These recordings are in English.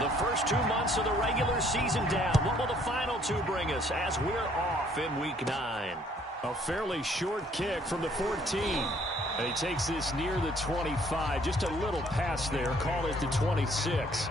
The first 2 months of the regular season down. What will the final two bring us as we're off in Week 9? A fairly short kick from the 14. And he takes this near the 25. Just a little pass there. Call it the 26.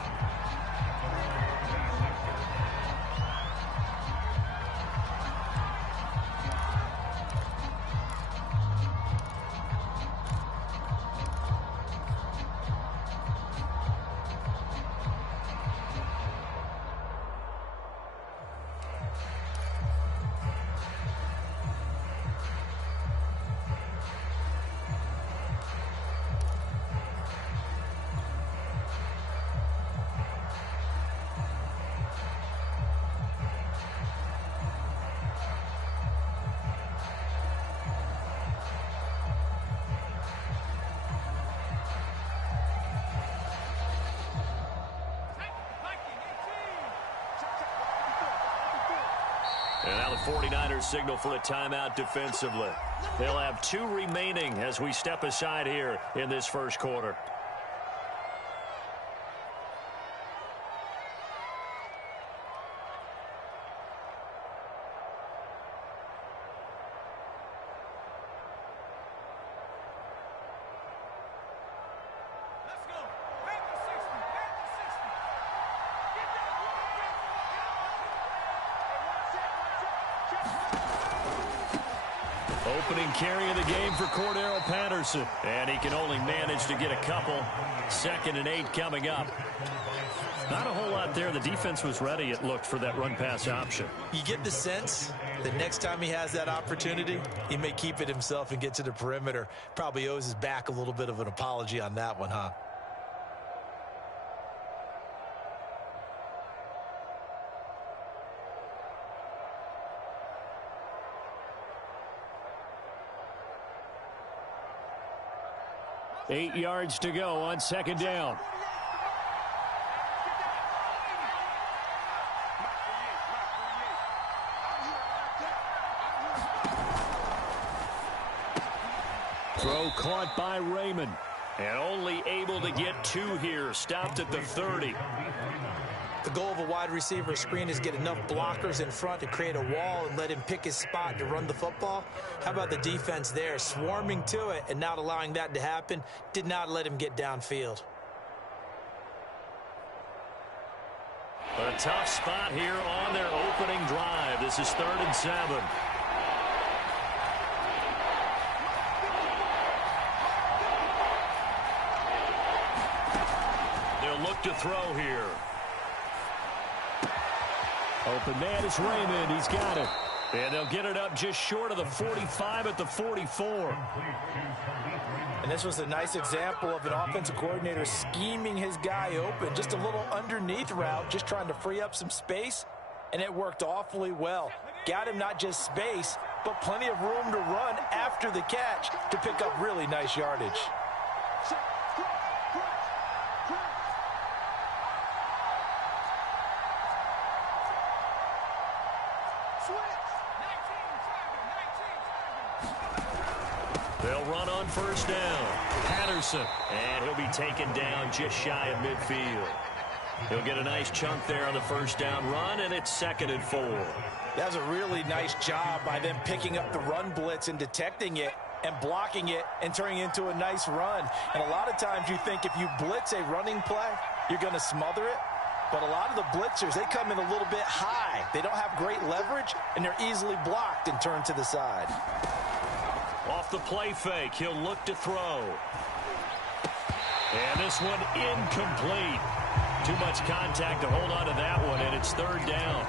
And now the 49ers signal for a timeout defensively. They'll have 2 remaining as we step aside here in this first quarter. Opening carry of the game for Cordero Patterson. And he can only manage to get a couple. 2nd and 8 coming up. Not a whole lot there. The defense was ready, it looked, for that run-pass option. You get the sense that next time he has that opportunity, he may keep it himself and get to the perimeter. Probably owes his back a little bit of an apology on that one, huh? Eight yards to go on 2nd down. Throw caught by Raymond. And only able to get 2 here. Stopped at the 30. The goal of a wide receiver screen is get enough blockers in front to create a wall and let him pick his spot to run the football. How about the defense there, swarming to it and not allowing that to happen? Did not let him get downfield. A tough spot here on their opening drive. This is 3rd and 7. They'll look to throw here. Open man is Raymond. He's got it. And they'll get it up just short of the 45 at the 44. And this was a nice example of an offensive coordinator scheming his guy open. Just a little underneath route, just trying to free up some space. And it worked awfully well. Got him not just space, but plenty of room to run after the catch to pick up really nice yardage. They'll run on 1st down. Patterson. And he'll be taken down just shy of midfield. He'll get a nice chunk there on the 1st down run, and it's 2nd and 4. That was a really nice job by them picking up the run blitz and detecting it and blocking it and turning it into a nice run. And a lot of times you think if you blitz a running play, you're going to smother it. But a lot of the blitzers, they come in a little bit high. They don't have great leverage, and they're easily blocked and turned to the side. Off the play fake, he'll look to throw. And this one incomplete. Too much contact to hold on to that one, and it's 3rd down.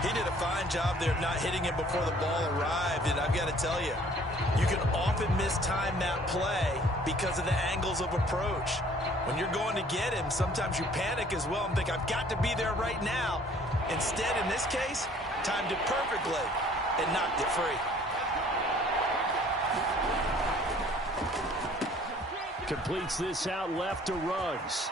He did a fine job there of not hitting him before the ball arrived, and I've got to tell you, you can often mistime that play because of the angles of approach. When you're going to get him, sometimes you panic as well and think, I've got to be there right now. Instead, in this case, timed it perfectly and knocked it free. Completes this out left to Ruggs.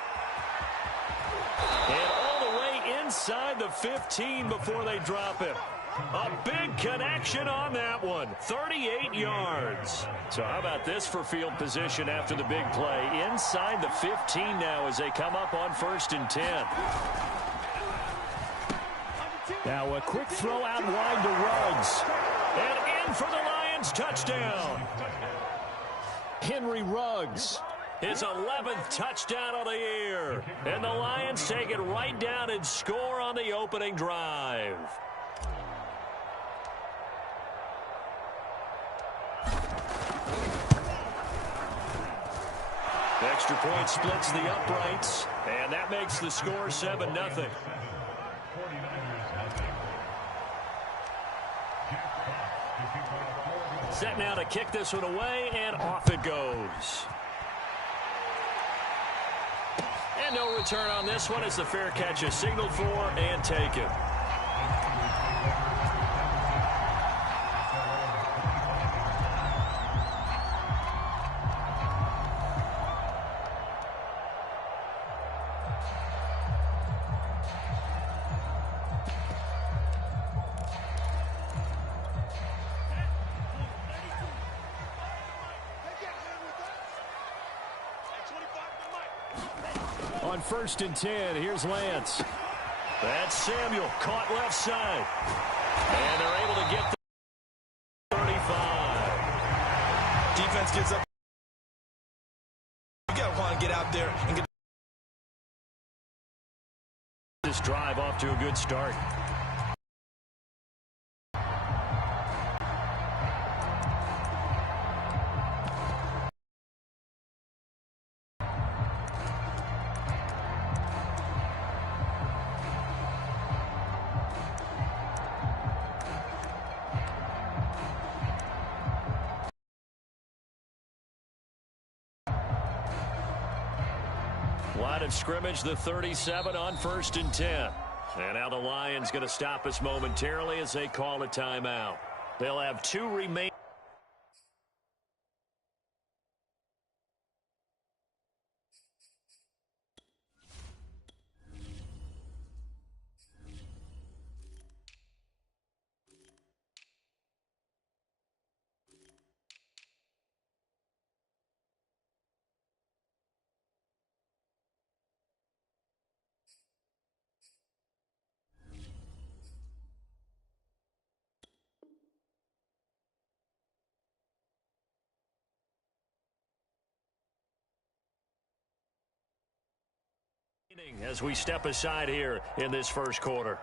And all the way inside the 15 before they drop it. A big connection on that one. 38 yards. So how about this for field position after the big play? Inside the 15 now as they come up on 1st and 10. Now a quick throw out wide to Ruggs. And in for the Lions touchdown. Henry Ruggs. His 11th touchdown of the year. And the Lions take it right down and score on the opening drive. Extra point splits the uprights, and that makes the score 7-0. Set now to kick this one away, and off it goes. And no return on this one as the fair catch is signaled for and taken. On 1st and 10, here's Lance. That's Samuel, caught left side. And they're able to get the 35. Defense gives up. You got to want to get out there and get this drive off to a good start. Line of scrimmage, the 37 on 1st and 10. And now the Lions going to stop us momentarily as they call a timeout. They'll have 2 remaining. As we step aside here in this first quarter.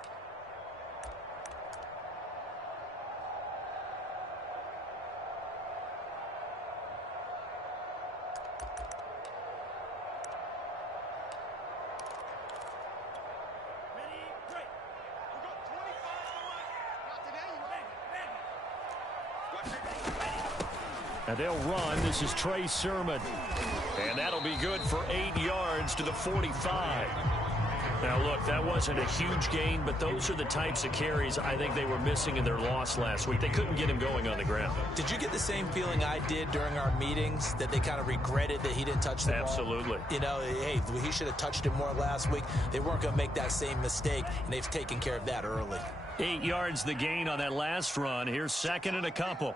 And they'll run. This is Trey Sermon. And that'll be good for 8 yards to the 45. Now, look, that wasn't a huge gain, but those are the types of carries I think they were missing in their loss last week. They couldn't get him going on the ground. Did you get the same feeling I did during our meetings, that they kind of regretted that he didn't touch the ball? Absolutely. You know, hey, he should have touched it more last week. They weren't going to make that same mistake, and they've taken care of that early. 8 yards the gain on that last run. Here's 2nd and a couple.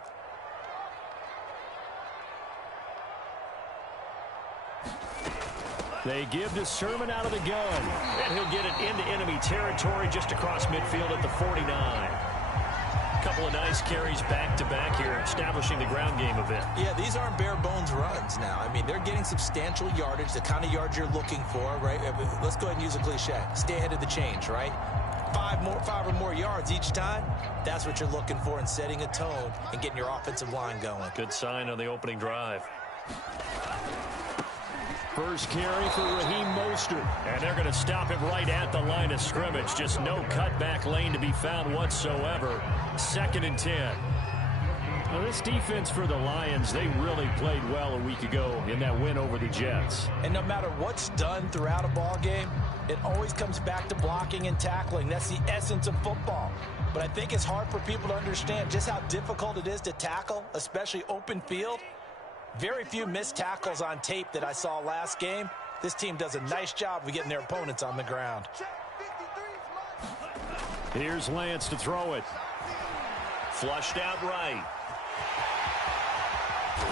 They give to Sermon out of the gun. And he'll get it into enemy territory just across midfield at the 49. A couple of nice carries back-to-back here, establishing the ground game a bit. Yeah, these aren't bare-bones runs now. I mean, they're getting substantial yardage, the kind of yards you're looking for, right? Let's go ahead and use a cliche. Stay ahead of the change, right? 5 or more yards each time. That's what you're looking for in setting a tone and getting your offensive line going. Good sign on the opening drive. First carry for Raheem Mostert. And they're going to stop him right at the line of scrimmage. Just no cutback lane to be found whatsoever. 2nd and 10. Now, this defense for the Lions, they really played well a week ago in that win over the Jets. And no matter what's done throughout a ball game, it always comes back to blocking and tackling. That's the essence of football. But I think it's hard for people to understand just how difficult it is to tackle, especially open field. Very few missed tackles on tape that I saw last game. This team does a nice job of getting their opponents on the ground. Here's Lance to throw it. Flushed out right.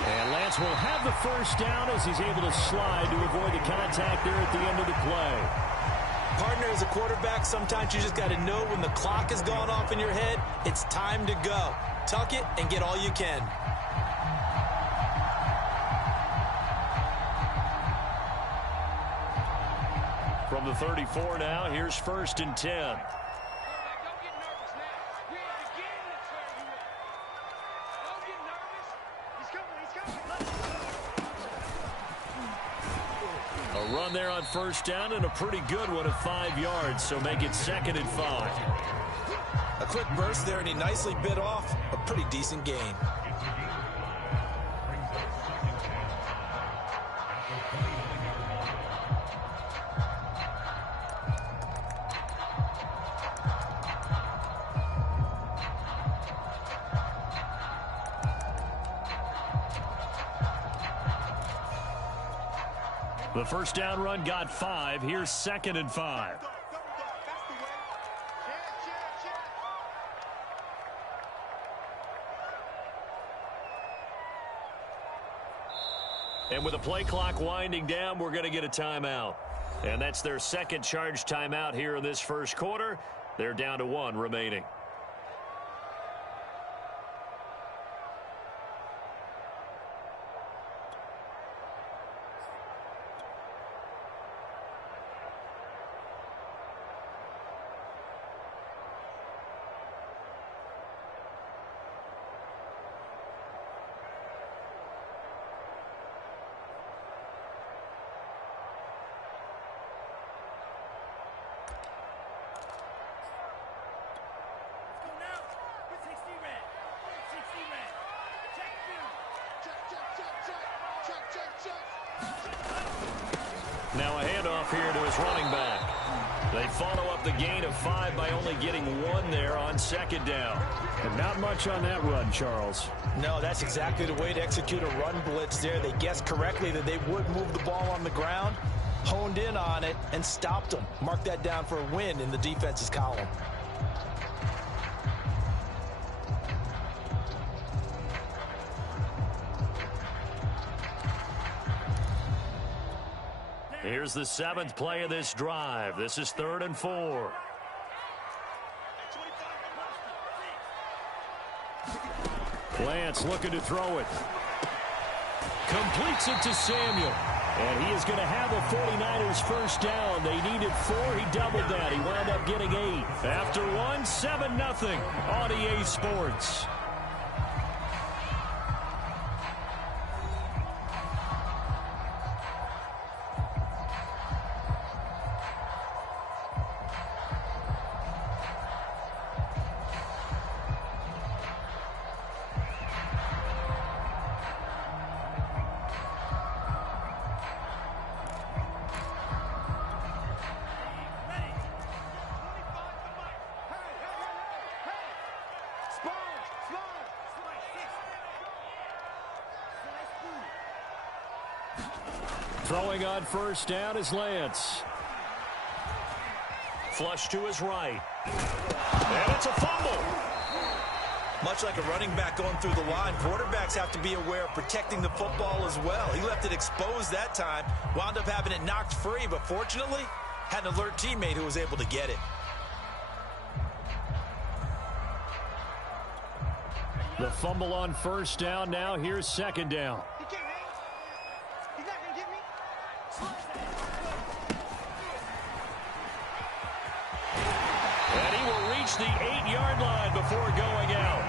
And Lance will have the first down as he's able to slide to avoid the contact there at the end of the play. Partner, as a quarterback, sometimes you just got to know when the clock has gone off in your head, it's time to go. Tuck it and get all you can. From the 34 now, here's 1st and 10. A run there on 1st down and a pretty good one of 5 yards, so make it 2nd and 5. A quick burst there, and he nicely bit off a pretty decent gain. The 1st down run got 5. Here's 2nd and 5. And with the play clock winding down, we're going to get a timeout. And that's their 2nd charge timeout here in this 1st quarter. They're down to 1 remaining. Now a handoff here to his running back. They follow up the gain of 5 by only getting 1 there on 2nd down. And not much on that run, Charles. No, that's exactly the way to execute a run blitz there. They guessed correctly that they would move the ball on the ground, honed in on it, and stopped them. Mark that down for a win in the defense's column. Here's the 7th play of this drive. This is 3rd and 4. Lance looking to throw it. Completes it to Samuel. And he is going to have a 49ers first down. They needed 4. He doubled that. He wound up getting 8. After 1, 7-0 on EA Sports. Throwing on first down is Lance. Flush to his right. And it's a fumble. Much like a running back going through the line, quarterbacks have to be aware of protecting the football as well. He left it exposed that time, wound up having it knocked free, but fortunately, had an alert teammate who was able to get it. The fumble on first down. Now here's 2nd down. And he will reach the 8-yard line before going out.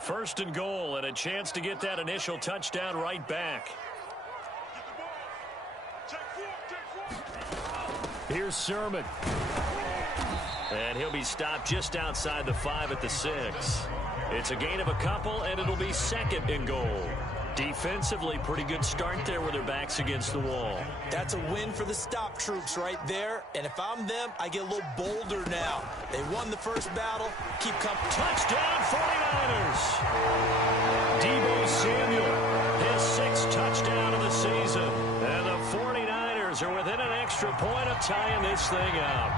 First and goal, and a chance to get that initial touchdown right back. Here's Sermon. And he'll be stopped just outside the 5 at the 6. It's a gain of a couple, and it'll be 2nd and goal. Defensively, pretty good start there with their backs against the wall. That's a win for the stop troops right there. And if I'm them, I get a little bolder now. They won the first battle. Keep coming. Touchdown, 49ers. Deebo Samuel, his 6th touchdown of the season. And the 49ers are within an extra point of tying this thing up.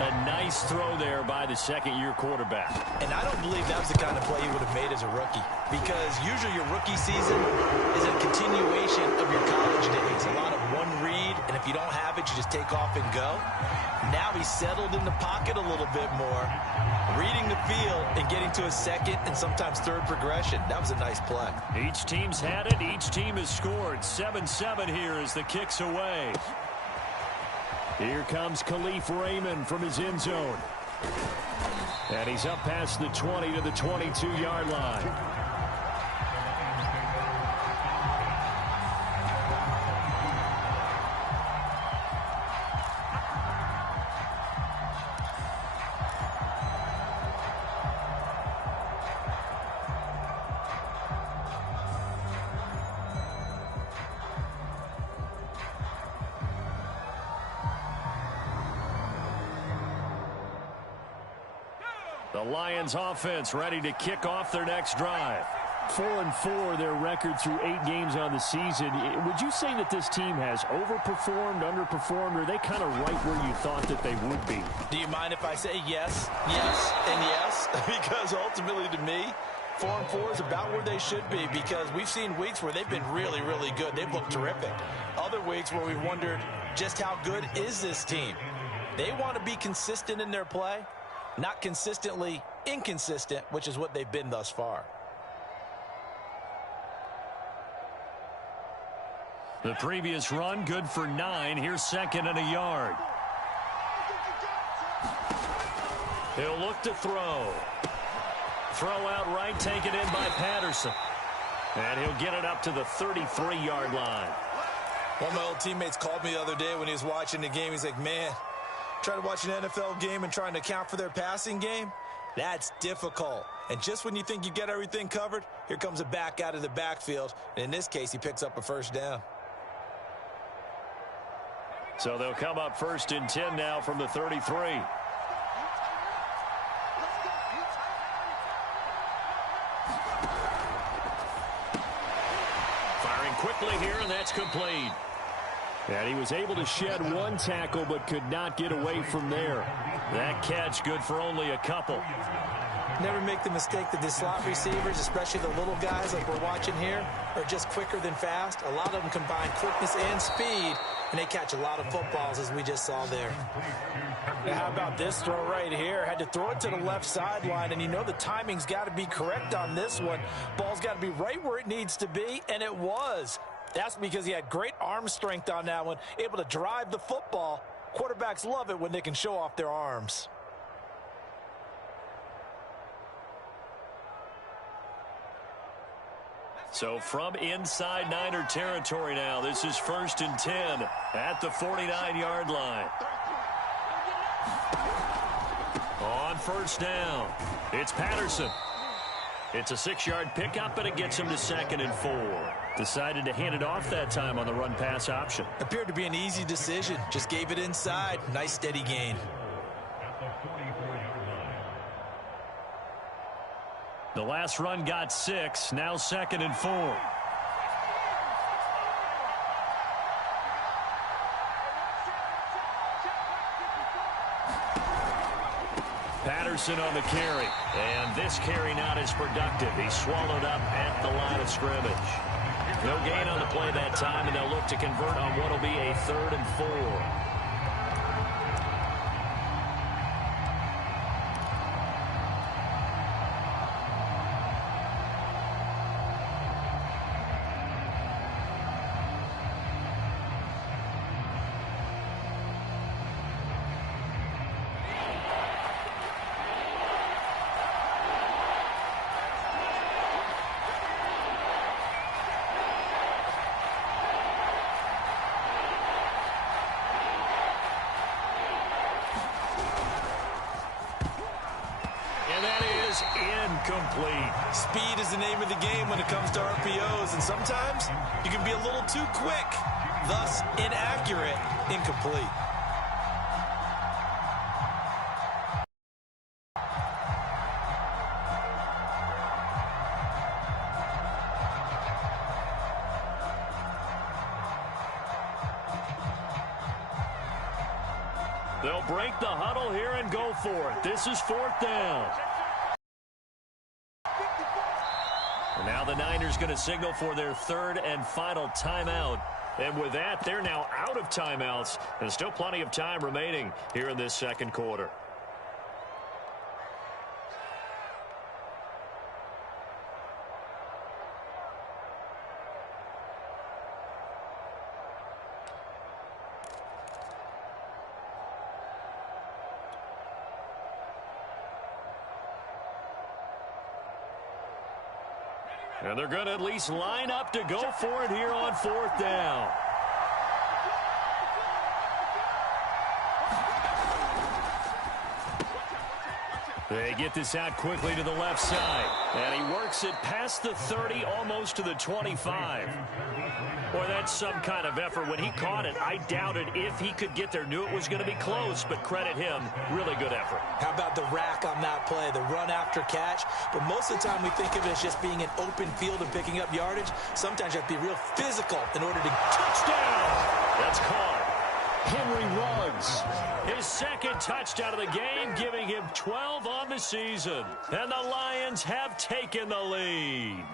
A nice throw there by the second-year quarterback. And I don't believe that was the kind of play he would have made as a rookie, because usually your rookie season is a continuation of your college days. A lot of one read, and if you don't have it, you just take off and go. Now he's settled in the pocket a little bit more, reading the field and getting to a second and sometimes third progression. That was a nice play. Each team's had it. Each team has scored. 7-7 here as the kick's away. Here comes Khalif Raymond from his end zone. And he's up past the 20 to the 22-yard line. The Lions offense ready to kick off their next drive. 4-4, their record through 8 games on the season. Would you say that this team has overperformed, underperformed, or are they kind of right where you thought that they would be? Do you mind if I say yes, yes, and yes? Because ultimately to me, 4-4 is about where they should be, because we've seen weeks where they've been really, really good. They've looked terrific. Other weeks where we've wondered just how good is this team. They want to be consistent in their play, not consistently inconsistent, which is what they've been thus far. The previous run, good for 9. Here's 2nd and a yard. He'll look to throw. Throw out right, taken in by Patterson. And he'll get it up to the 33-yard line. One of my old teammates called me the other day when he was watching the game. He's like, man, trying to watch an NFL game and trying to account for their passing game, that's difficult. And just when you think you get everything covered, here comes a back out of the backfield. And in this case, he picks up a first down. So they'll come up 1st and 10 now from the 33. Firing quickly here, and that's complete. And he was able to shed 1 tackle but could not get away from there. That catch good for only a couple. Never make the mistake that the slot receivers, especially the little guys like we're watching here, are just quicker than fast. A lot of them combine quickness and speed, and they catch a lot of footballs, as we just saw there. Now, how about this throw right here? Had to throw it to the left sideline, and you know the timing's got to be correct on this one. Ball's got to be right where it needs to be, and it was. That's because he had great arm strength on that one, able to drive the football. Quarterbacks love it when they can show off their arms. So from inside Niner territory now, this is 1st and 10 at the 49-yard line. On 1st down, it's Patterson. It's a 6-yard pickup, and it gets him to 2nd and 4. Decided to hand it off that time on the run-pass option. Appeared to be an easy decision. Just gave it inside. Nice steady gain. The last run got 6. Now 2nd and 4. Patterson on the carry. And this carry not as productive. He's swallowed up at the line of scrimmage. No gain on the play that time, and they'll look to convert on what will be a 3rd and 4. incomplete. Speed is the name of the game when it comes to RPOs, and sometimes you can be a little too quick, thus inaccurate, incomplete. They'll break the huddle here and go for it. This is 4th down. And now the Niners going to signal for their 3rd and final timeout. And with that, they're now out of timeouts. And still plenty of time remaining here in this 2nd quarter. And they're going to at least line up to go for it here on 4th down. They get this out quickly to the left side. And he works it past the 30, almost to the 25. Boy, that's some kind of effort. When he caught it, I doubted if he could get there. Knew it was going to be close, but credit him. Really good effort. How about the rack on that play, the run after catch? But most of the time we think of it as just being an open field and picking up yardage. Sometimes you have to be real physical in order to... Touchdown! That's caught. Henry Ruggs. His 2nd touchdown of the game, giving him 12 on the season. And the Lions have taken the lead.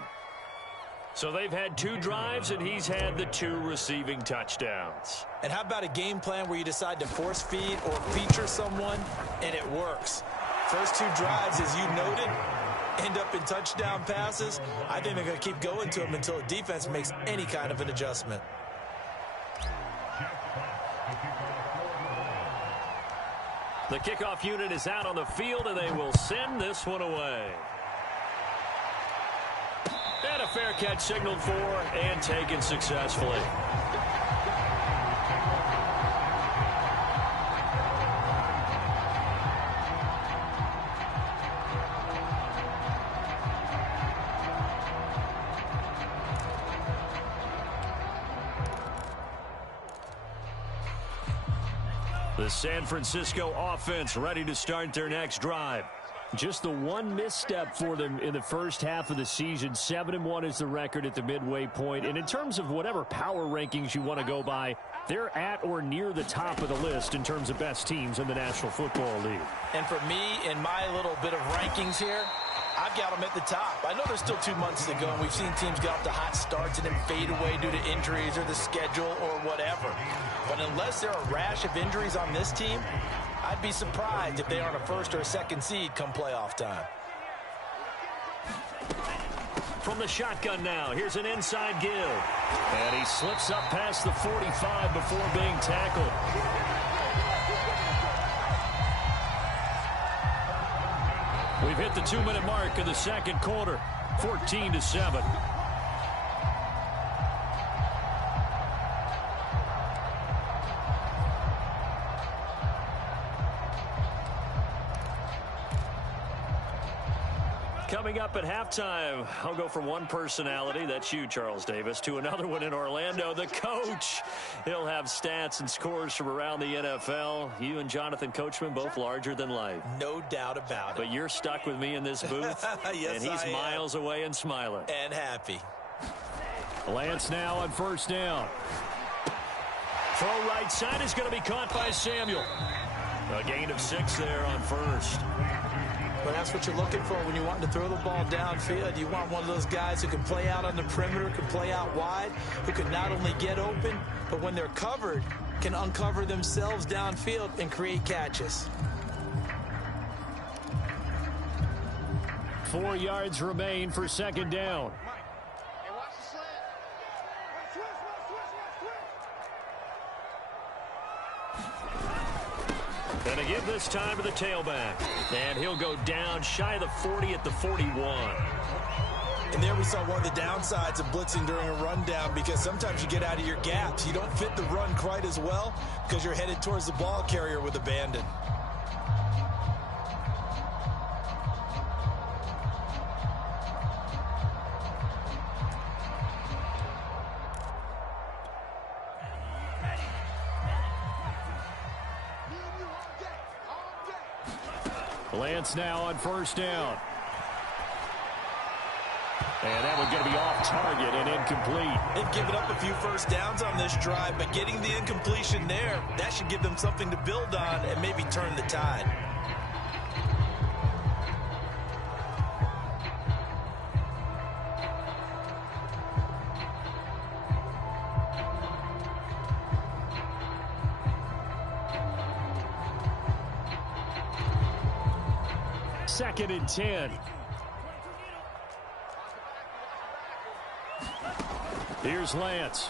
So they've had 2 drives, and he's had the 2 receiving touchdowns. And how about a game plan where you decide to force feed or feature someone, and it works? First 2 drives, as you noted, end up in touchdown passes. I think they're going to keep going to them until the defense makes any kind of an adjustment. The kickoff unit is out on the field, and they will send this one away. And a fair catch signaled for and taken successfully. The San Francisco offense ready to start their next drive. Just the one misstep for them in the first half of the season. 7-1 is the record at the midway point. And in terms of whatever power rankings you want to go by, they're at or near the top of the list in terms of best teams in the National Football League. And for me, in my little bit of rankings here, I've got them at the top. I know there's still 2 months to go, and we've seen teams get off to hot starts and then fade away due to injuries or the schedule or whatever. But unless there are a rash of injuries on this team, I'd be surprised if they aren't a 1st or a 2nd seed come playoff time. From the shotgun now, here's an inside give. And he slips up past the 45 before being tackled. We've hit the 2-minute mark of the 2nd quarter, 14-7. Coming up at halftime, I'll go from one personality, that's you, Charles Davis, to another one in Orlando, the coach. He'll have stats and scores from around the NFL. You and Jonathan Coachman, both larger than life. No doubt about it. But you're stuck with me in this booth, yes, and he's miles away and smiling. And happy. Lance now on 1st down. Throw right side is going to be caught by Samuel. A gain of 6 there on 1st. But that's what you're looking for when you want to throw the ball downfield. You want one of those guys who can play out on the perimeter, can play out wide, who can not only get open, but when they're covered, can uncover themselves downfield and create catches. 4 yards remain for 2nd down. And again this time to the tailback. And he'll go down shy of the 40 at the 41. And there we saw one of the downsides of blitzing during a rundown, because sometimes you get out of your gaps. You don't fit the run quite as well because you're headed towards the ball carrier with abandon. Lance now on first down. And that one's going to be off target and incomplete. They've given up a few first downs on this drive, but getting the incompletion there, that should give them something to build on and maybe turn the tide. Second and 10. Here's Lance.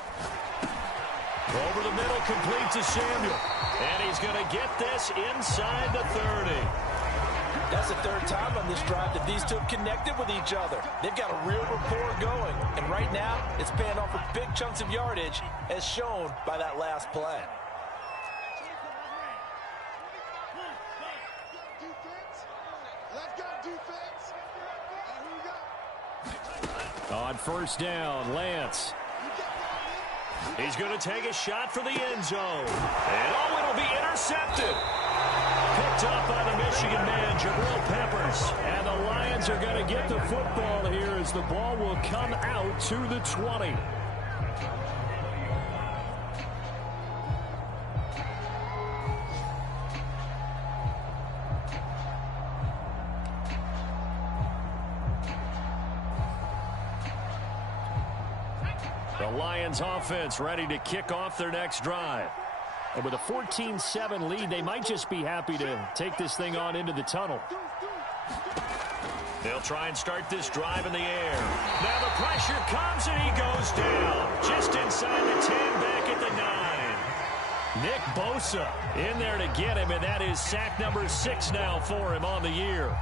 Over the middle, complete to Samuel. And he's going to get this inside the 30. That's the third time on this drive that these two have connected with each other. They've got a real rapport going. And right now, it's paying off with big chunks of yardage, as shown by that last play. On first down, Lance. He's going to take a shot for the end zone. And oh, it'll be intercepted. Picked up by the Michigan man, Jabril Peppers. And the Lions are going to get the football here as the ball will come out to the 20. The Lions offense ready to kick off their next drive. And with a 14-7 lead, they might just be happy to take this thing on into the tunnel. They'll try and start this drive in the air. Now the pressure comes and he goes down. Just inside the 10, back at the 9. Nick Bosa in there to get him, and that is sack number 6 now for him on the year.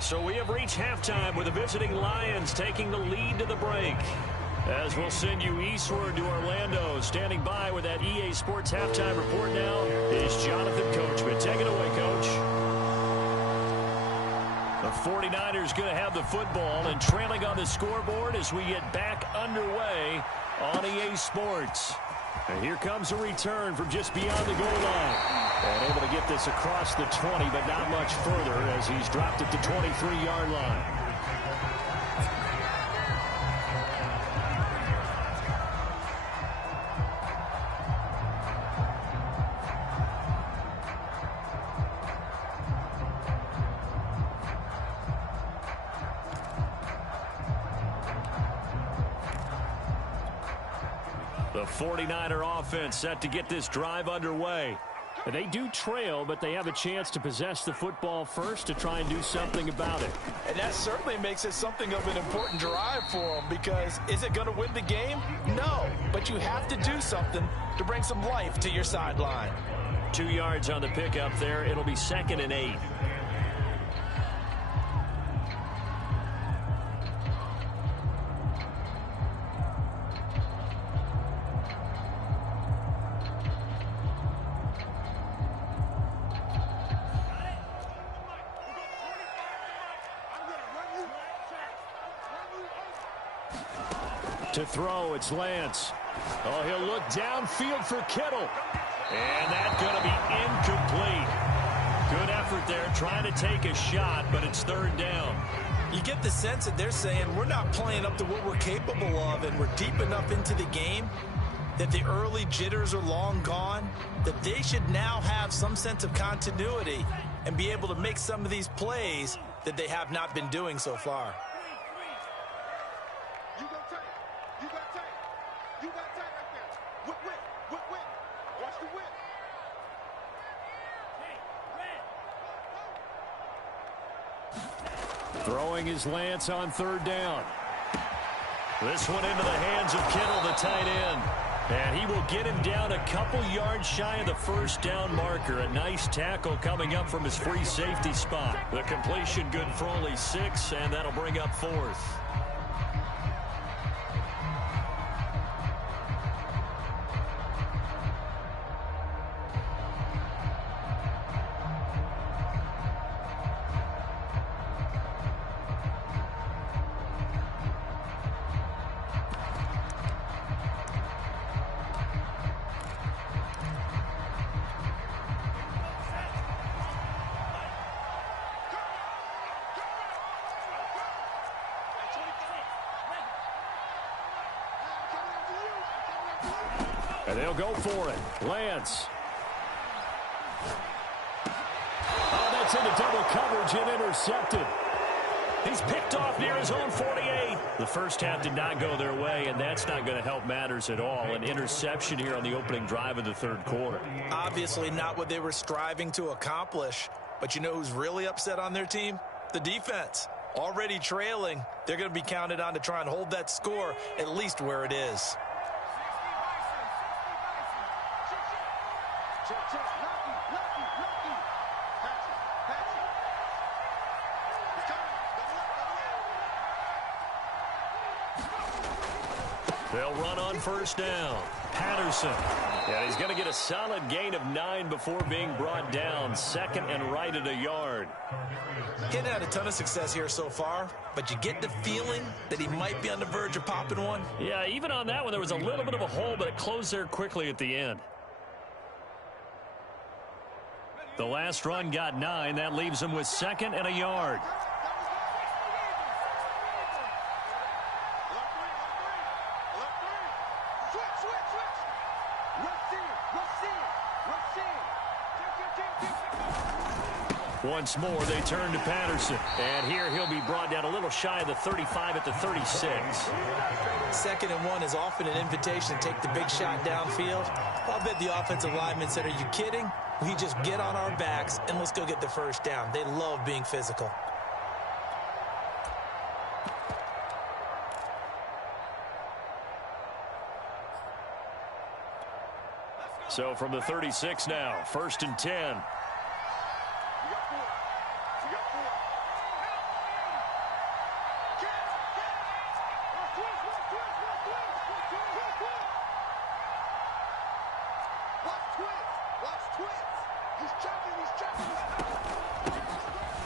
So we have reached halftime with the visiting Lions taking the lead to the break. As we'll send you eastward to Orlando, standing by with that EA Sports halftime report now is Jonathan Coachman. Take it away, Coach. The 49ers going to have the football and trailing on the scoreboard as we get back underway on EA Sports. And here comes a return from just beyond the goal line. And able to get this across the 20, but not much further as he's dropped at the 23-yard line. The 49er offense set to get this drive underway. And they do trail, but they have a chance to possess the football first to try and do something about it. And that certainly makes it something of an important drive for them, because is it going to win the game? No, but you have to do something to bring some life to your sideline. 2 yards on the pickup there. It'll be 2nd and 8. To throw, it's Lance. Oh, he'll look downfield for Kittle. And that's going to be incomplete. Good effort there, trying to take a shot, but it's 3rd down. You get the sense that they're saying we're not playing up to what we're capable of, and we're deep enough into the game that the early jitters are long gone, that they should now have some sense of continuity and be able to make some of these plays that they have not been doing so far. Throwing his Lance on 3rd down. This one into the hands of Kittle, the tight end. And he will get him down a couple yards shy of the 1st down marker. A nice tackle coming up from his free safety spot. The completion good for only 6, and that'll bring up 4th. And they'll go for it. Lance. Oh, that's into double coverage and intercepted. He's picked off near his own 48. The first half did not go their way, and that's not going to help matters at all. An interception here on the opening drive of the third quarter. Obviously not what they were striving to accomplish. But you know who's really upset on their team? The defense. Already trailing, they're going to be counted on to try and hold that score at least where it is. They'll run on first down. Patterson. And he's going to get a solid gain of 9 before being brought down. Second and right at a yard. He hasn't had a ton of success here so far, but you get the feeling that he might be on the verge of popping one. Yeah, even on that one, there was a little bit of a hole, but it closed there quickly at the end. The last run got 9. That leaves him with second and a yard. Once more, they turn to Patterson. And here he'll be brought down a little shy of the 35 at the 36. Second and 1 is often an invitation to take the big shot downfield. I'll bet the offensive lineman said, "Are you kidding? We just get on our backs and let's go get the first down." They love being physical. So from the 36 now, first and 10.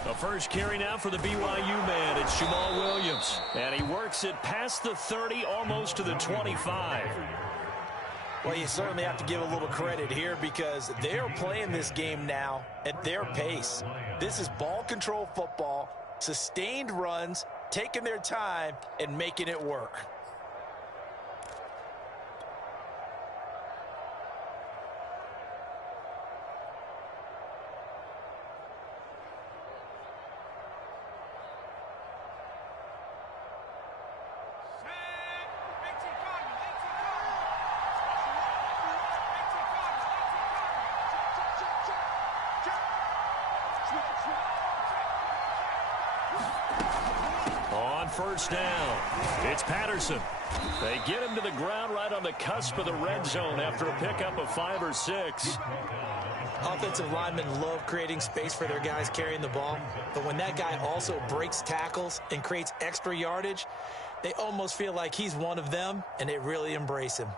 The first carry now for the BYU man. It's Jamal Williams. And he works it past the 30, almost to the 25. Well, you certainly have to give a little credit here because they are playing this game now at their pace. This is ball control football, sustained runs, taking their time, and making it work. On first down, it's Patterson. They get him to the ground right on the cusp of the red zone after a pickup of 5 or 6. Offensive linemen love creating space for their guys carrying the ball, but when that guy also breaks tackles and creates extra yardage, they almost feel like he's one of them, and they really embrace him.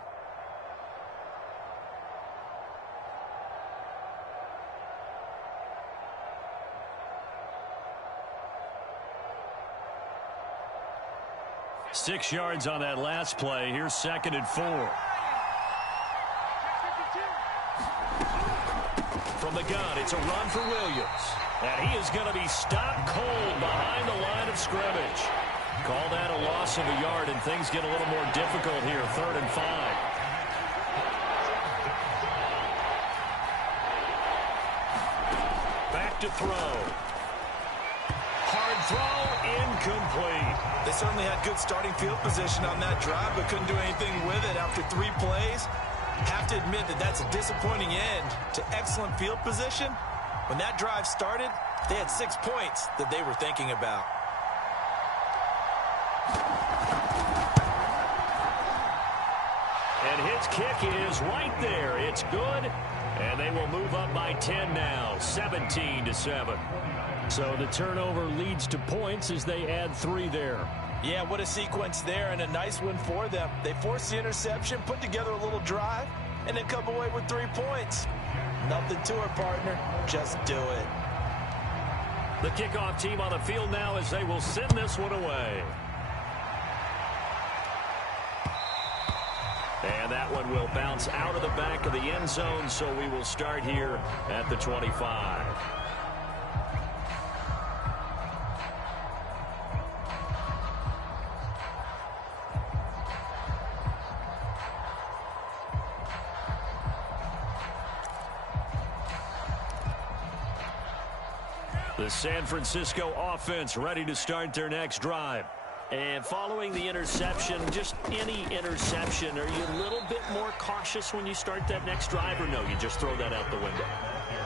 Six yards on that last play. Here's second and 4. From the gun, it's a run for Williams. And he is going to be stopped cold behind the line of scrimmage. Call that a loss of a yard, and things get a little more difficult here. 3rd and 5. Back to throw. Hard throw, incomplete. They certainly had good starting field position on that drive, but couldn't do anything with it after 3 plays. Have to admit that that's a disappointing end to excellent field position. When that drive started, they had 6 points that they were thinking about. And his kick is right there. It's good, and they will move up by 10 now, 17-7. So the turnover leads to points as they add 3 there. Yeah, what a sequence there, and a nice one for them. They forced the interception, put together a little drive, and then come away with 3 points. Nothing to it, partner. Just do it. The kickoff team on the field now as they will send this one away. And that one will bounce out of the back of the end zone, so we will start here at the 25. The San Francisco offense ready to start their next drive. And following the interception, just any interception, are you a little bit more cautious when you start that next drive, or no, you just throw that out the window?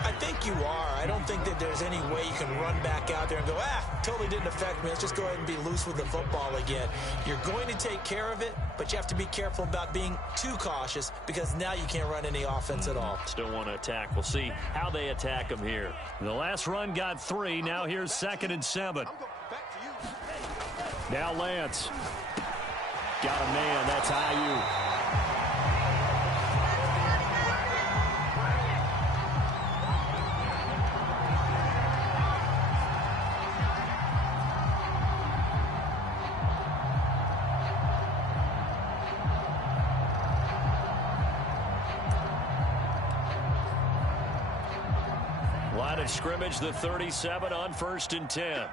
I think you are. I don't think that there's any way you can run back out there and go, totally didn't affect me. Let's just go ahead and be loose with the football again. You're going to take care of it, but you have to be careful about being too cautious because now you can't run any offense at all. Still want to attack. We'll see how they attack them here. The last run got 3. Now here's 2nd and 7. Now Lance. Got a man. That's IU. Line of scrimmage, the 37 on 1st and 10.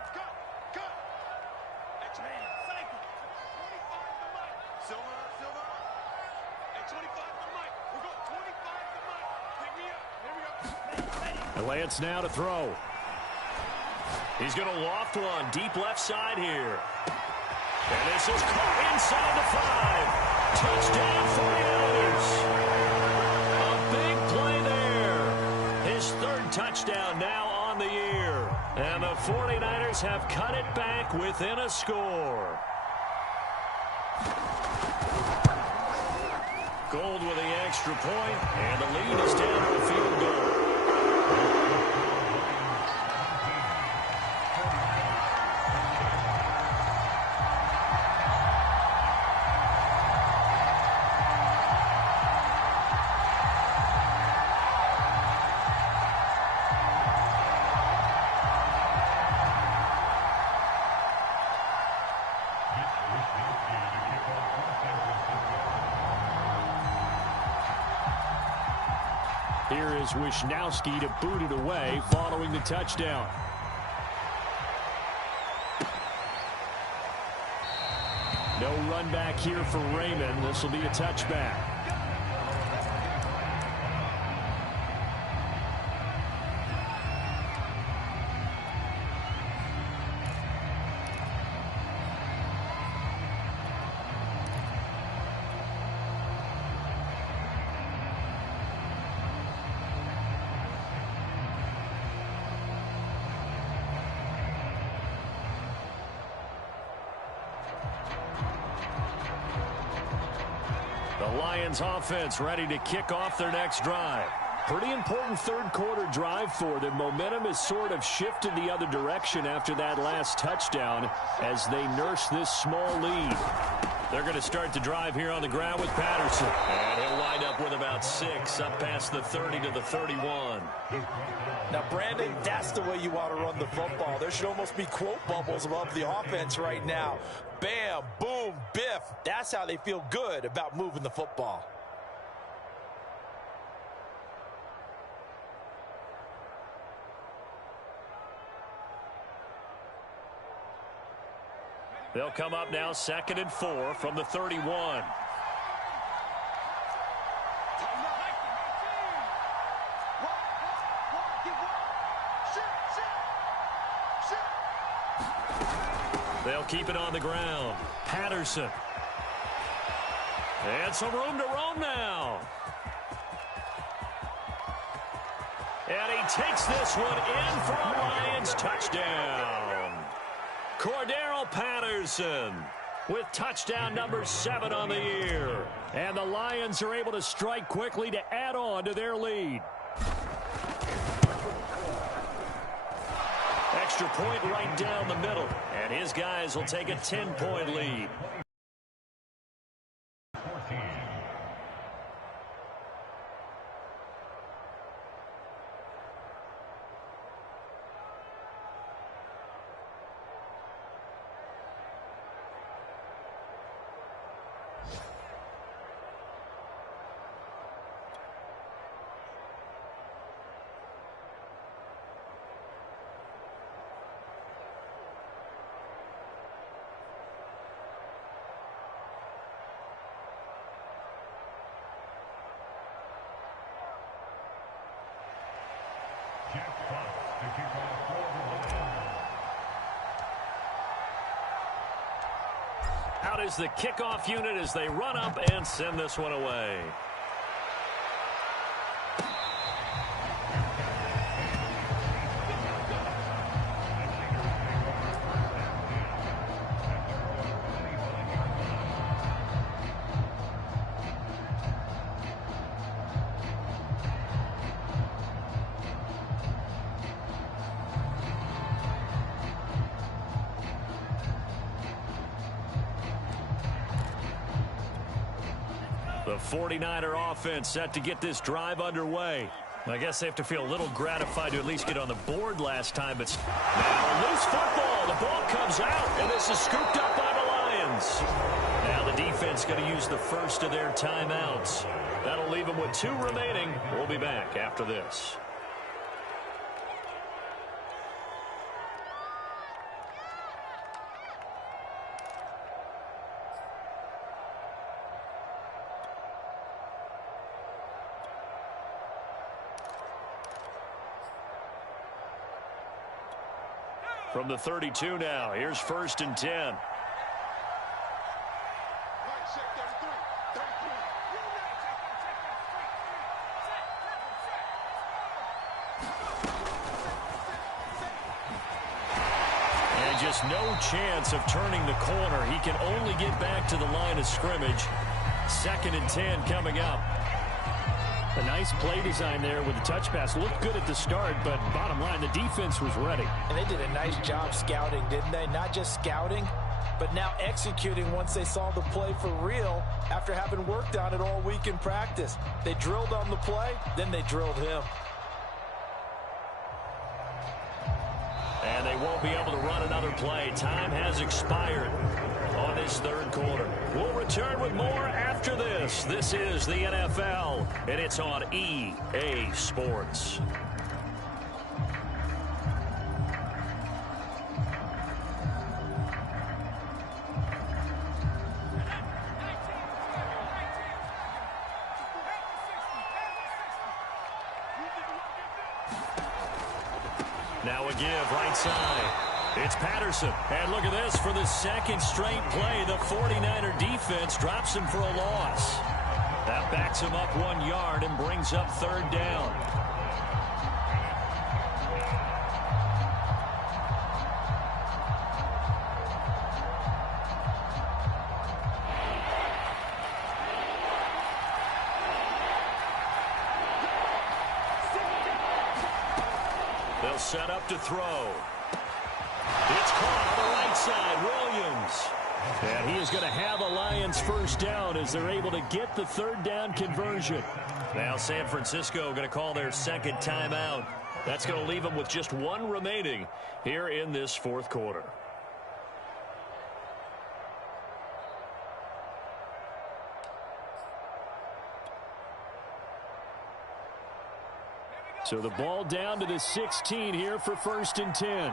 Lance now to throw. He's going to loft one deep left side here. And this is caught inside the 5. Touchdown 49ers. A big play there. His 3rd touchdown now on the year. And the 49ers have cut it back within a score. Gold with the extra point, and the lead is down to a field goal. Here is Wisnowski to boot it away following the touchdown. No run back here for Raymond. This will be a touchback. The Lions offense ready to kick off their next drive. Pretty important 3rd quarter drive for them. Momentum has sort of shifted the other direction after that last touchdown as they nurse this small lead. They're going to start the drive here on the ground with Patterson. And he'll wind up with about 6 up past the 30 to the 31. Now, Brandon, that's the way you want to run the football. There should almost be quote bubbles above the offense right now. Bam, boom, biff. That's how they feel good about moving the football. They'll come up now 2nd and 4 from the 31. They'll keep it on the ground. Patterson. And some room to roam now. And he takes this one in for a Lions touchdown. Cordero Patterson with touchdown number 7 on the year. And the Lions are able to strike quickly to add on to their lead. Extra point right down the middle. And his guys will take a 10-point lead. Out is the kickoff unit as they run up and send this one away. The 49er offense set to get this drive underway. I guess they have to feel a little gratified to at least get on the board last time. But now loose football. The ball comes out, and this is scooped up by the Lions. Now the defense going to use the first of their timeouts. That'll leave them with 2 remaining. We'll be back after this. From the 32 now, here's 1st and 10. And just no chance of turning the corner. He can only get back to the line of scrimmage. 2nd and 10 coming up. A nice play design there with the touch pass. Looked good at the start, but bottom line, the defense was ready. And they did a nice job scouting, didn't they? Not just scouting, but now executing once they saw the play for real after having worked on it all week in practice. They drilled on the play, then they drilled him. And they won't be able to run another play. Time has expired on this 3rd quarter. We'll return with more after this. This is the NFL, and it's on EA Sports. Now a give right side. It's Patterson. And look at this. For the 2nd straight play, the 49er defense drops him for a loss. That backs him up 1 yard and brings up 3rd down. They'll set up to throw. It's caught on the right side. Williams. And he is going to have a Lions 1st down as they're able to get the 3rd down conversion. Now San Francisco going to call their 2nd timeout. That's going to leave them with just 1 remaining here in this 4th quarter. So the ball down to the 16 here for 1st and 10.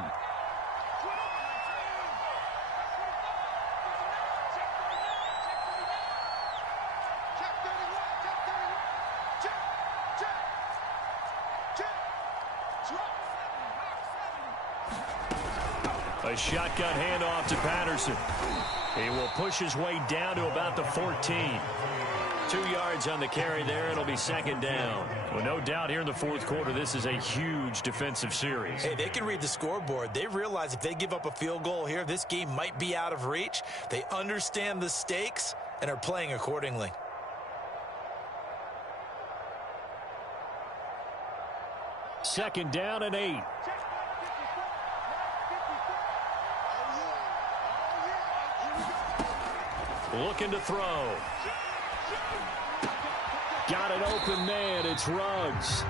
A shotgun handoff to Patterson. He will push his way down to about the 14. 2 yards on the carry there. It'll be 2nd down. Well, no doubt here in the 4th quarter, this is a huge defensive series. Hey, they can read the scoreboard. They realize if they give up a field goal here, this game might be out of reach. They understand the stakes and are playing accordingly. Second down and 8. Looking to throw. Got an open man. It's Ruggs.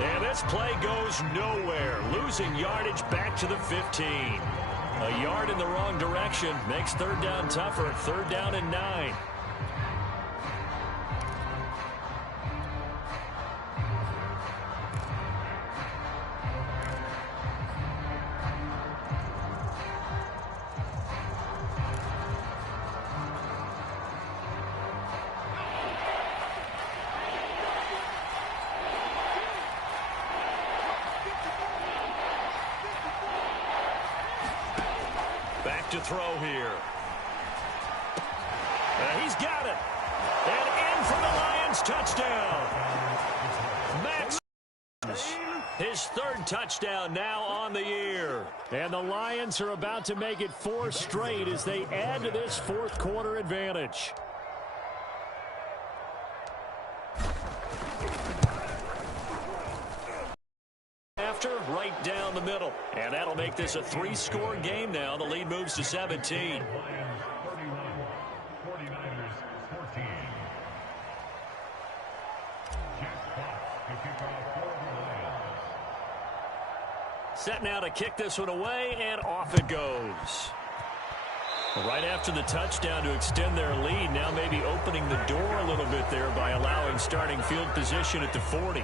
And this play goes nowhere. Losing yardage back to the 15. A yard in the wrong direction makes 3rd down tougher. 3rd down and 9. Back to throw here. got it. And in for the Lions touchdown. Max, his third touchdown now on the year. And the Lions are about to make it 4 straight as they add to this fourth quarter advantage. Right down the middle. And that'll make this a 3-score game now. The lead moves to 17. Set now to kick this one away, and off it goes. Right after the touchdown to extend their lead, now maybe opening the door a little bit there by allowing starting field position at the 40.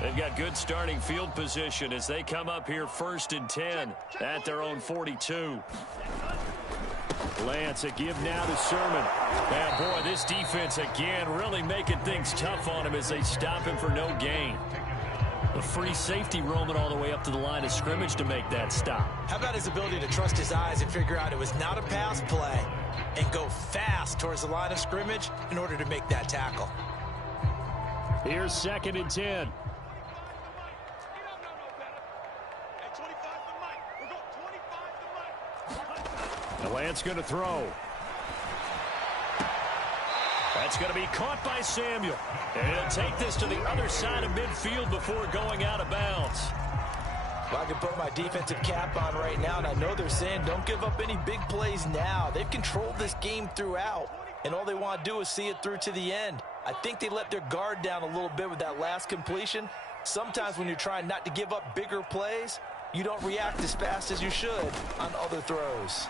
They've got good starting field position as they come up here 1st and 10 at their own 42. Lance, a give now to Sermon. And boy, this defense again really making things tough on him as they stop him for no gain. A free safety roaming all the way up to the line of scrimmage to make that stop. How about his ability to trust his eyes and figure out it was not a pass play and go fast towards the line of scrimmage in order to make that tackle. Here's 2nd and 10. The Lance going to throw. That's going to be caught by Samuel. And he'll take this to the other side of midfield before going out of bounds. Well, I can put my defensive cap on right now, and I know they're saying don't give up any big plays now. They've controlled this game throughout, and all they want to do is see it through to the end. I think they let their guard down a little bit with that last completion. Sometimes when you're trying not to give up bigger plays, you don't react as fast as you should on other throws.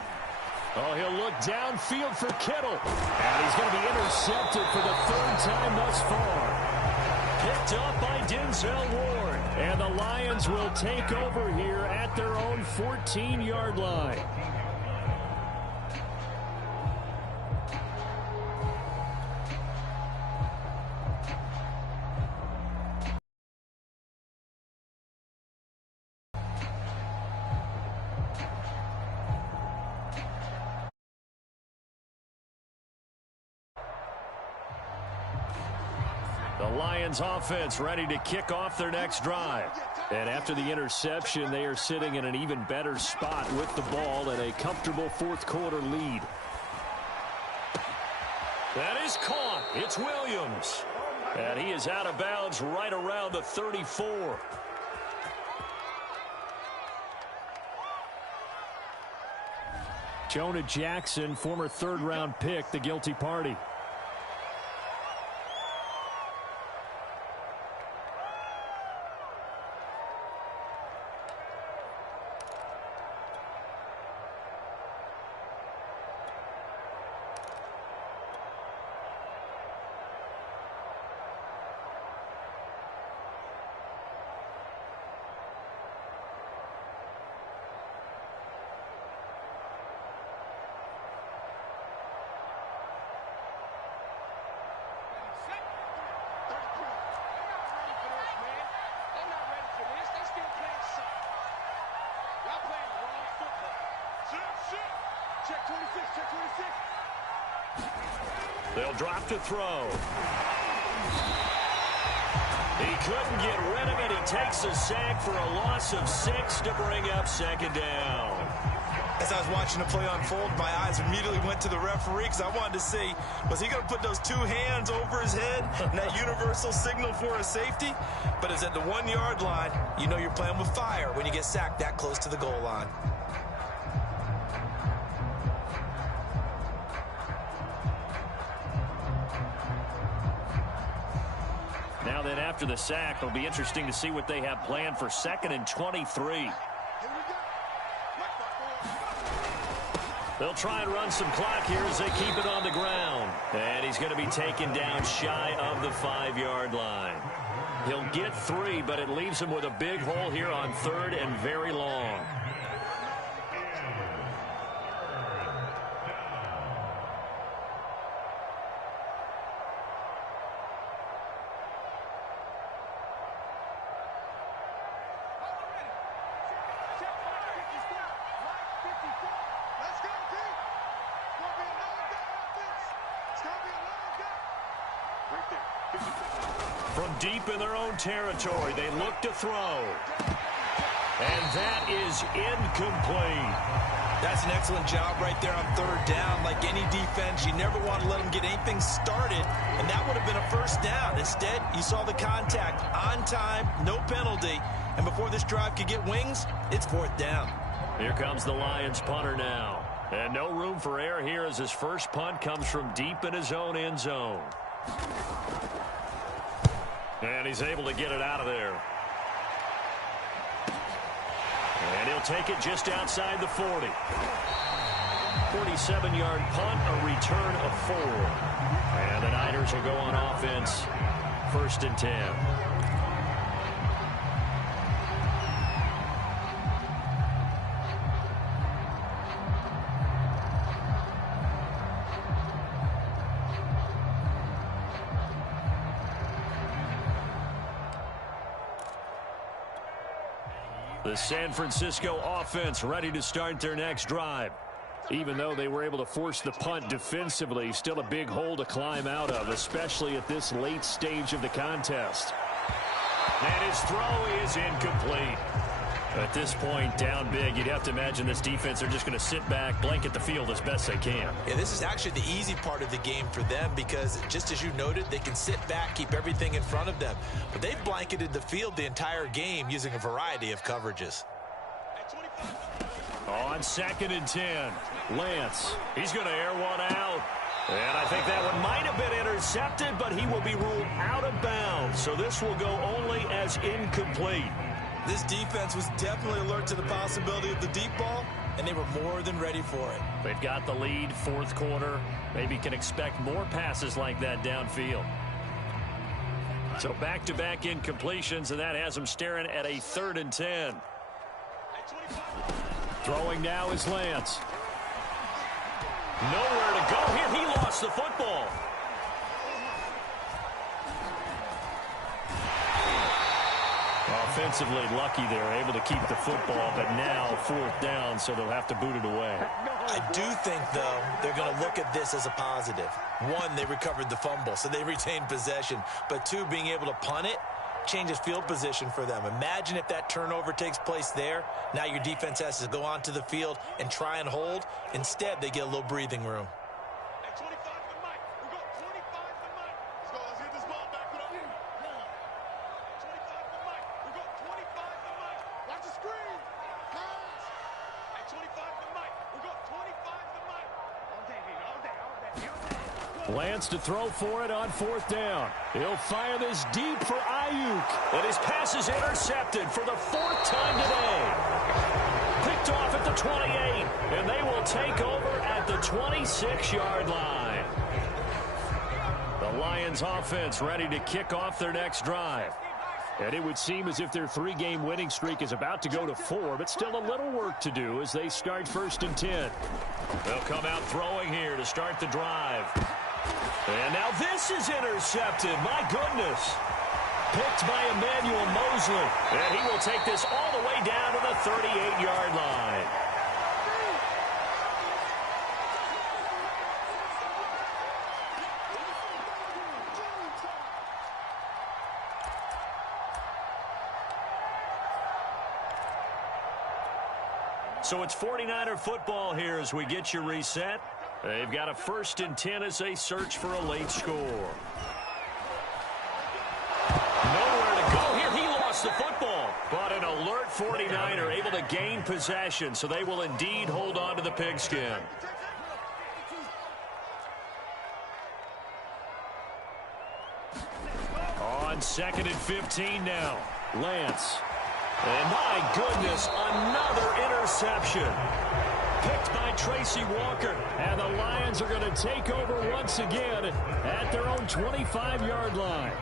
Oh, he'll look downfield for Kittle. And he's going to be intercepted for the 3rd time thus far. Picked up by Denzel Ward. And the Lions will take over here at their own 14-yard line. The Lions offense ready to kick off their next drive. And after the interception, they are sitting in an even better spot with the ball and a comfortable fourth quarter lead. That is caught. It's Williams. And he is out of bounds right around the 34. Jonah Jackson, former 3rd-round pick, the guilty party. They'll drop to throw. He couldn't get rid of it. He takes a sack for a loss of 6 to bring up 2nd down. As I was watching the play unfold, my eyes immediately went to the referee because I wanted to see, was he going to put those 2 hands over his head and that universal signal for a safety? But it's at the 1-yard line. You know you're playing with fire when you get sacked that close to the goal line. Now then, after the sack, it'll be interesting to see what they have planned for 2nd and 23. They'll try and run some clock here as they keep it on the ground. And he's going to be taken down shy of the 5-yard line. He'll get 3, but it leaves him with a big hole here on 3rd and very long. From deep in their own territory, they look to throw. And that is incomplete. That's an excellent job right there on third down. Like any defense, you never want to let them get anything started, and that would have been a first down. Instead, you saw the contact on time, no penalty, and before this drive could get wings, it's fourth down. Here comes the Lions punter now. And no room for error here as his first punt comes from deep in his own end zone. And he's able to get it out of there. And he'll take it just outside the 40. 47-yard punt, a return of 4. And the Niners will go on offense, 1st and 10. The San Francisco offense ready to start their next drive. Even though they were able to force the punt defensively, still a big hole to climb out of, especially at this late stage of the contest. And his throw is incomplete. At this point, down big, you'd have to imagine this defense are just going to sit back, blanket the field as best they can. Yeah, this is actually the easy part of the game for them because, just as you noted, they can sit back, keep everything in front of them. But they've blanketed the field the entire game using a variety of coverages. On 2nd and 10, Lance, he's going to air one out. And I think that one might have been intercepted, but he will be ruled out of bounds. So this will go only as incomplete. This defense was definitely alert to the possibility of the deep ball, and they were more than ready for it. They've got the lead, 4th quarter. Maybe can expect more passes like that downfield. So back-to-back incompletions, and that has them staring at a 3rd and 10. Throwing now is Lance. Nowhere to go here. He lost the football. Offensively lucky they're able to keep the football, but now 4th down, so they'll have to boot it away. I do think, though, they're going to look at this as a positive. 1, they recovered the fumble, so they retained possession. But 2, being able to punt it changes field position for them. Imagine if that turnover takes place there. Now your defense has to go onto the field and try and hold. Instead, they get a little breathing room. Lance to throw for it on 4th down. He'll fire this deep for Ayuk. And his pass is intercepted for the 4th time today. Picked off at the 28. And they will take over at the 26-yard line. The Lions offense ready to kick off their next drive. And it would seem as if their 3-game winning streak is about to go to 4, but still a little work to do as they start 1st and 10. They'll come out throwing here to start the drive. And now this is intercepted. My goodness. Picked by Emmanuel Mosley. And he will take this all the way down to the 38-yard line. So it's 49er football here as we get you reset. They've got a 1st and 10 as they search for a late score. Nowhere to go here. He lost the football. But an alert 49er able to gain possession, so they will indeed hold on to the pigskin. On 2nd and 15 now. Lance. And my goodness, another interception. Picked by Tracy Walker. And the Lions are going to take over once again at their own 25-yard line.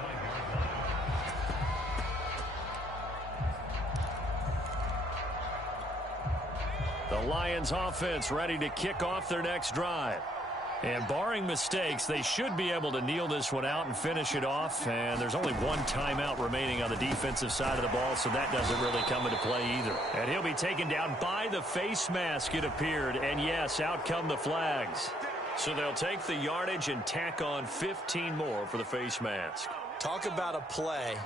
The Lions offense ready to kick off their next drive. And barring mistakes, they should be able to kneel this one out and finish it off. And there's only one timeout remaining on the defensive side of the ball, so that doesn't really come into play either. And he'll be taken down by the face mask, it appeared. And yes, out come the flags. So they'll take the yardage and tack on 15 more for the face mask. Talk about a play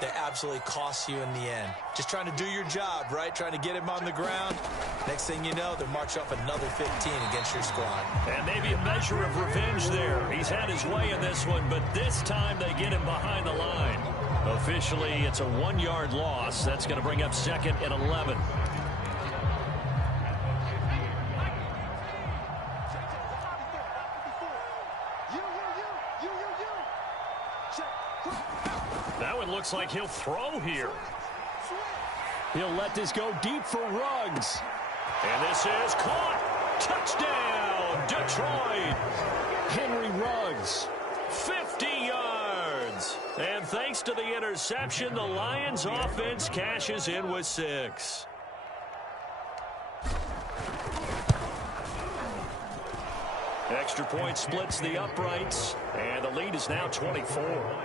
that absolutely costs you in the end. Just trying to do your job, right? Trying to get him on the ground. Next thing you know, they're marching off another 15 against your squad. And maybe a measure of revenge there. He's had his way in this one, but this time they get him behind the line. Officially, it's a 1-yard loss. That's going to bring up 2nd and 11. That one looks like he'll throw here. He'll let this go deep for Ruggs. And this is caught. Touchdown, Detroit. Henry Ruggs, 50 yards. And thanks to the interception, the Lions offense cashes in with 6. Extra point splits the uprights, and the lead is now 24.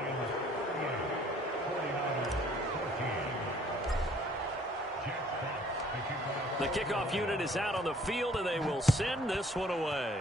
The kickoff unit is out on the field, and they will send this one away.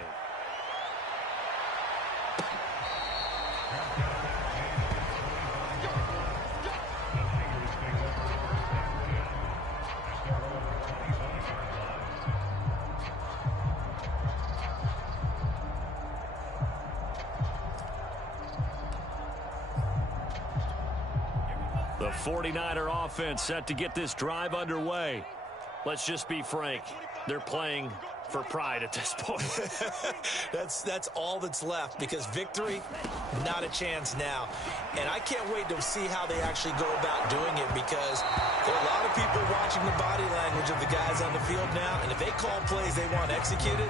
The 49er offense set to get this drive underway. Let's just be frank. They're playing for pride at this point. That's all that's left, because victory, not a chance now. And I can't wait to see how they actually go about doing it, because there are a lot of people watching the body language of the guys on the field now, and if they call plays they want executed,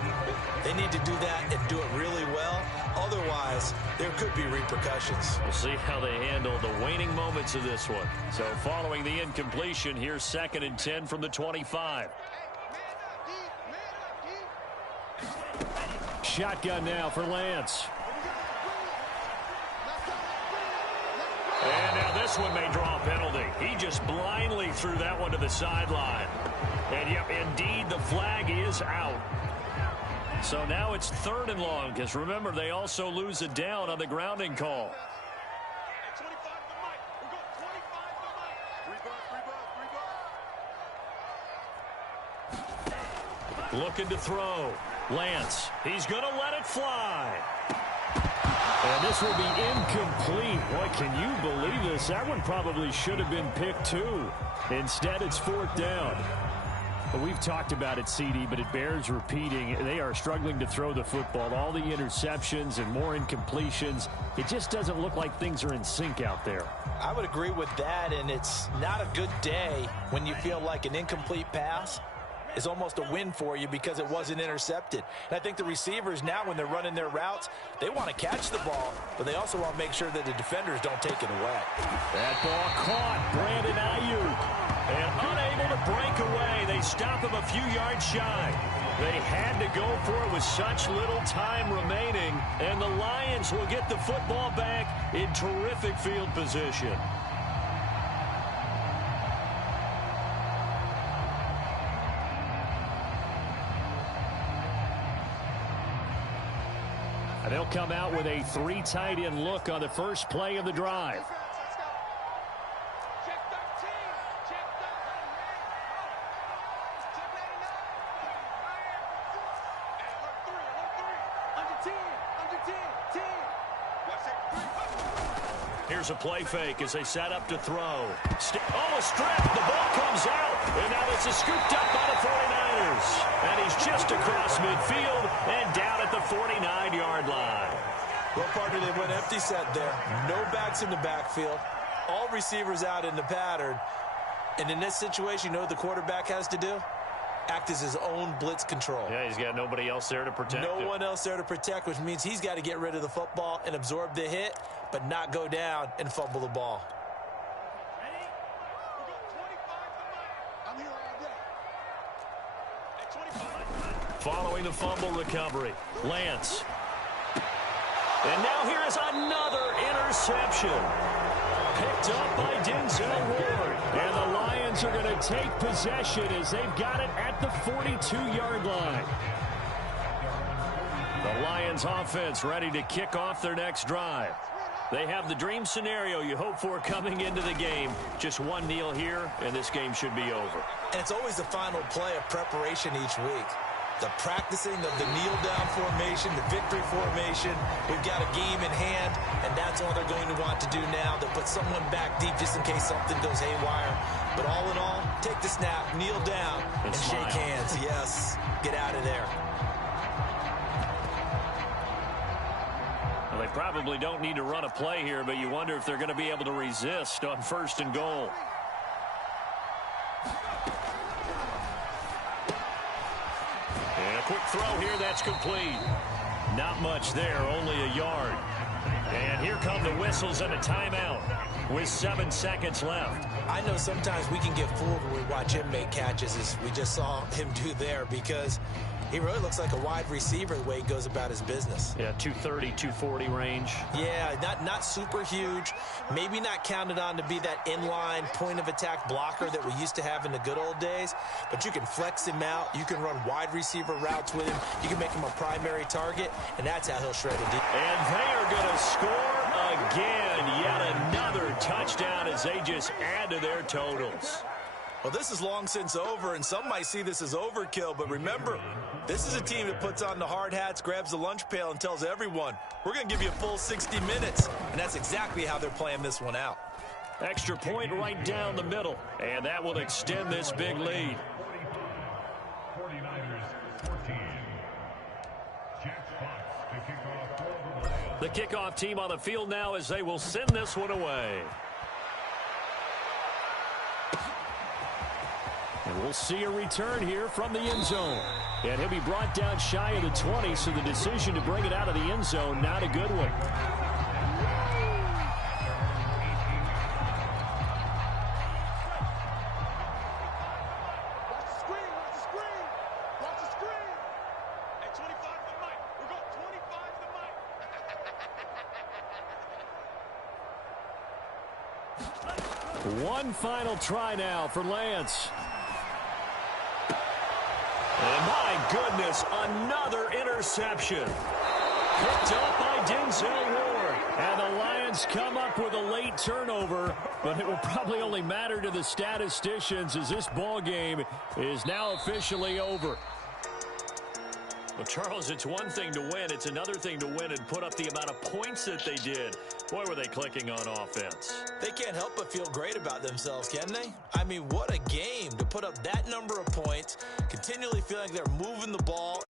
they need to do that and do it really well. Otherwise, there could be repercussions. We'll see how they handle the waning moments of this one. So following the incompletion, here's 2nd and 10 from the 25. Shotgun now for Lance. And now this one may draw a penalty. He just blindly threw that one to the sideline. And yep, indeed, the flag is out. So now it's 3rd and long, because remember, they also lose a down on the grounding call. Looking to throw. Lance, he's going to let it fly. And this will be incomplete. Boy, can you believe this? That one probably should have been picked too. Instead, it's 4th down. But we've talked about it, CD, but it bears repeating. They are struggling to throw the football. All the interceptions and more incompletions. It just doesn't look like things are in sync out there. I would agree with that, and it's not a good day when you feel like an incomplete pass is almost a win for you because it wasn't intercepted. And I think the receivers now, when they're running their routes, they want to catch the ball, but they also want to make sure that the defenders don't take it away. That ball caught. Brandon Ayuk. And unable to break away. They stop him a few yards shy. They had to go for it with such little time remaining. And the Lions will get the football back in terrific field position. And they'll come out with a 3 tight end look on the first play of the drive. Here's a play fake as they set up to throw. A strip. The ball comes out. And now this is scooped up by the 49ers. And he's just across midfield and down at the 49-yard line. Well, partner, they went empty set there. No backs in the backfield. All receivers out in the pattern. And in this situation, you know what the quarterback has to do? Act as his own blitz control. Yeah, he's got nobody else there to protect him. No one else there to protect, which means he's got to get rid of the football and absorb the hit, but not go down and fumble the ball. Following the fumble recovery, Lance. And now here is another interception. Picked up by Denzel Ward. And the Lions are going to take possession as they've got it at the 42-yard line. The Lions offense ready to kick off their next drive. They have the dream scenario you hope for coming into the game. Just one kneel here, and this game should be over. And it's always the final play of preparation each week. The practicing of the kneel-down formation, the victory formation. We've got a game in hand, and that's all they're going to want to do now. They'll put someone back deep just in case something goes haywire. But all in all, take the snap, kneel down, and shake hands. Yes, get out of there. Well, they probably don't need to run a play here, but you wonder if they're going to be able to resist on 1st and goal. And a quick throw here, that's complete. Not much there, only a yard. And here come the whistles and a timeout with 7 seconds left. I know sometimes we can get fooled when we watch him make catches, as we just saw him do there, because he really looks like a wide receiver the way he goes about his business. Yeah, 230, 240 range. Yeah, not super huge. Maybe not counted on to be that inline point-of-attack blocker that we used to have in the good old days. But you can flex him out. You can run wide receiver routes with him. You can make him a primary target, and that's how he'll shred a deep. And they are going to score again. Yet another touchdown as they just add to their totals. Well, this is long since over, and some might see this as overkill, but remember, this is a team that puts on the hard hats, grabs the lunch pail, and tells everyone, we're going to give you a full 60 minutes, and that's exactly how they're playing this one out. Extra point right down the middle, and that will extend this big lead. 49ers 14. Jack Fox to kick off for the Lions. The kickoff team on the field now as they will send this one away. And we'll see a return here from the end zone. And he'll be brought down shy of the 20, so the decision to bring it out of the end zone, not a good one. Watch the screen, watch the screen, watch the screen. Hey, 25 to the mic. We're going 25 to the mic. One final try now for Lance. And my goodness, another interception. Picked up by Denzel Ward. And the Lions come up with a late turnover, but it will probably only matter to the statisticians as this ball game is now officially over. Well, Charles, it's one thing to win. It's another thing to win and put up the amount of points that they did. Boy, were they clicking on offense. They can't help but feel great about themselves, can they? I mean, what a game to put up that number of points, continually feeling like they're moving the ball